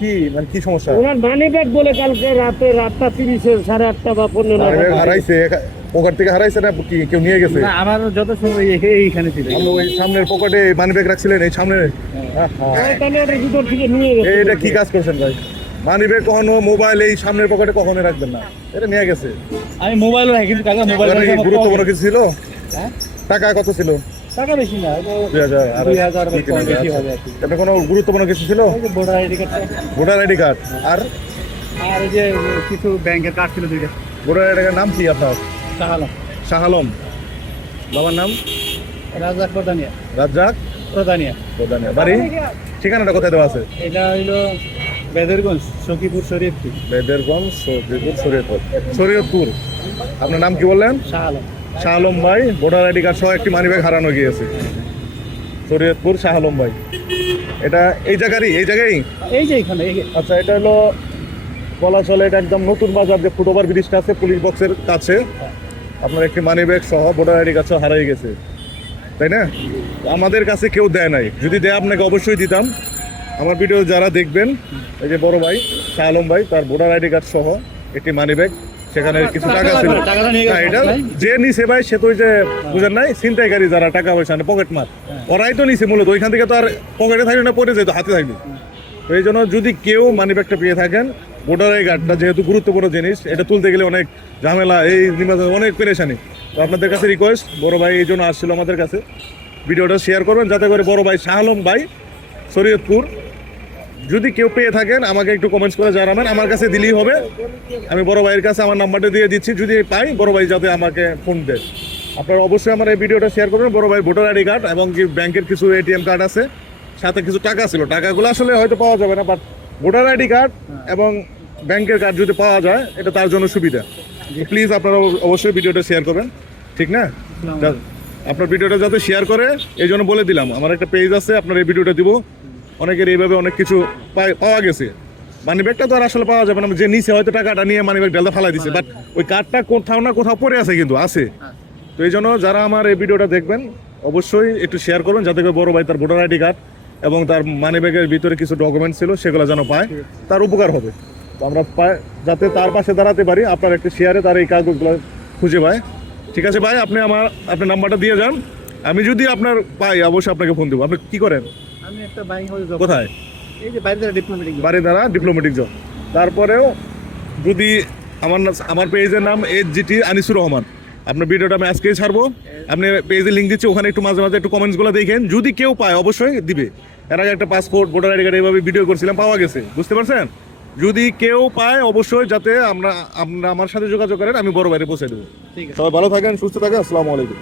কি মানে কি সমস্যা? ওনার মানি ব্যাগ বলে কালকে রাতে রাতটা তিরিশে সাড়ে আটটা বা পনেরো মানি ব্যাগ হারাইছে পকেট থেকে হারাইছে না কি কেউ নিয়ে গেছে? না আমার যত সময় এই- এইখানে ছিল। ওই সামনের পকেটে মানি ব্যাগ রাখছিলেন এই সামনে? ওই ভিতর থেকে নিয়ে এটা কি কাজ করছেন ভাই? মানি ব্যাগ কখনো মোবাইল এই সামনের পকেটে কখনো রাখবেন না। এটা নিয়ে গেছে। আমি মোবাইলও রাখি কিন্তু কালকে মোবাইল গুরুত্বপূর্ণ কিছু ছিল? হ্যাঁ? টাকা কত ছিল? টাকা বেশি না আপনার কোনো গুরুত্বপূর্ণ কিছু ছিল? ভোটার আইডি কার্ডটা ভোটার আইডি কার্ড। আর? আর যে কিছু ব্যাংকের কার্ড ছিল দুইটা। ভোটার আইডি কার্ড নাম কি আপনার? টাকালাম শাহ আলম বাবার নাম? রাজাক প্রধানিয়া। রাজ্জাক প্রধানিয়া। প্রধানিয়া। বাড়ি? ঠিকানাটা কোথায় দেওয়া আছে? এটা হইল বেদেরগঞ্জ সখীপুর শরীফপুর বেদেরগঞ্জ শরীয়তপুর শরীয়তপুর। শরীয়তপুর। আপনার নাম কি বললেন? শাহ আলম শাহ আলম ভাই ভোটার আইডি কার্ড সহ একটি মানিব্যাগ হারানো গিয়েছে। শরীয়তপুর শাহ আলম ভাই। এটা এই জায়গারই? এই জায়গায় এই যে এখানে আচ্ছা এটা হলো বলা চলে এটা একদম নতুন বাজার যে ফুটওভার ব্রিজটা আছে পুলিশ বক্সের কাছে। আপনার একটি মানি ব্যাগ সহ ভোটার আইডি কার্ড সহ হারিয়ে গেছে। তাই না? আমাদের কাছে কেউ দেয় নাই। যদি দেয় আপনাকে অবশ্যই দিতাম। আমার ভিডিও যারা দেখবেন এই যে বড় ভাই শাহ আলম ভাই তার ভোটার আইডি কার্ড সহ একটি মানি ব্যাগ সেখানে কিছু টাকা ছিল। না, এটা যে নিছে ভাই সে তো ওই যে বুঝেন নাই ছিনতাইকারী যারা টাকা পয়সা পকেট মার। ওরাই তো নিছে মূলত ওইখান থেকে তো আর পকেটে থাকবে না পড়ে যেত হাতে থাকবে তো এই জন্য যদি কেউ মানি ব্যাগটা পেয়ে থাকেন ভোটার আই কার্ডটা যেহেতু গুরুত্বপূর্ণ জিনিস এটা তুলতে গেলে অনেক ঝামেলা এই নির্বাচন অনেক পেরেশানি। তো আপনাদের কাছে রিকোয়েস্ট বড় ভাই এই জন্য আসছিল আমাদের কাছে। ভিডিওটা শেয়ার করবেন যাতে করে বড় ভাই শাহ আলম ভাই শরীয়তপুর যদি কেউ পেয়ে থাকেন আমাকে একটু কমেন্টস করে জানাবেন। আমার কাছে দিলেই হবে। আমি বড় ভাইয়ের কাছে আমার নাম্বারটা দিয়ে দিচ্ছি। যদি পাই বড় ভাই যাতে আমাকে ফোন দেয়। আপনারা অবশ্যই আমার এই ভিডিওটা শেয়ার করবেন। বড় ভাই ভোটার আইডি কার্ড এবং কি ব্যাংকের কিছু এটিএম কার্ড আছে। সাথে কিছু টাকা ছিল। টাকাগুলো আসলে হয়তো পাওয়া যাবে না বাট ভোটার আইডি কার্ড এবং ব্যাংকের কার্ড যদি পাওয়া যায় এটা তার জন্য সুবিধা। প্লিজ আপনারা অবশ্যই ভিডিওটা শেয়ার করবেন। ঠিক না? আপনার ভিডিওটা যাতে শেয়ার করে এই জন্য বলে দিলাম। আমার একটা পেজ আছে আপনার এই ভিডিওটা দিব। অনেকের এইভাবে অনেক কিছু পাওয়া গেছে। মানি ব্যাগটা তো আর আসলে পাওয়া যাবে না। যে নিচে হয়তো টাকাটা নিয়ে মানি ব্যাগ ডালটা ফালাই দিছে। বাট ওই কার্ডটা কোথাও না কোথাও পড়ে আছে কিন্তু আছে। তো এই জন্য যারা আমার এই ভিডিওটা দেখবেন অবশ্যই একটু শেয়ার করবেন যাতে করে বড় ভাই তার ভোটার আইডি কার্ড এবং তার মানি ব্যাগের ভিতরে কিছু ডকুমেন্ট ছিল সেগুলো যেন পায়। তার উপকার হবে। তো আমরা পায় যাতে তার পাশে দাঁড়াতে পারি আপনার একটা শেয়ারে তার এই কাগজগুলো খুঁজে পায়। ঠিক আছে ভাই আপনি আমার আপনার নাম্বারটা দিয়ে যান। আমি যদি আপনার পাই অবশ্যই আপনাকে ফোন দেবো। আপনি কি করেন? আমি একটা বাইক হয়ে যাব কোথায়? এই যে বাইরে ডিপ্লোমেটিক বাড়ি দ্বারা ডিপ্লোমেটিক জব তারপরেও যদি আমার আমার পেজের নাম এইচ জিটি আনিসুর রহমান। আপনার ভিডিওটা আমি আজকেই ছাড়বো। আপনি পেজে লিঙ্ক দিচ্ছি ওখানে একটু মাঝে মাঝে একটু কমেন্টসগুলো দেখেন। যদি কেউ পায় অবশ্যই দিবে। এর আগে একটা পাসপোর্ট ভোটার আইডি কার্ড এইভাবে ভিডিও করছিলাম পাওয়া গেছে। বুঝতে পারছেন? যদি কেউ পায় অবশ্যই যাতে আমরা আমরা আমার সাথে যোগাযোগ করেন আমি বড় বাইরে পৌঁছে দেবো। ঠিক আছে। সবাই ভালো থাকেন সুস্থ থাকেন আসসালামু আলাইকুম।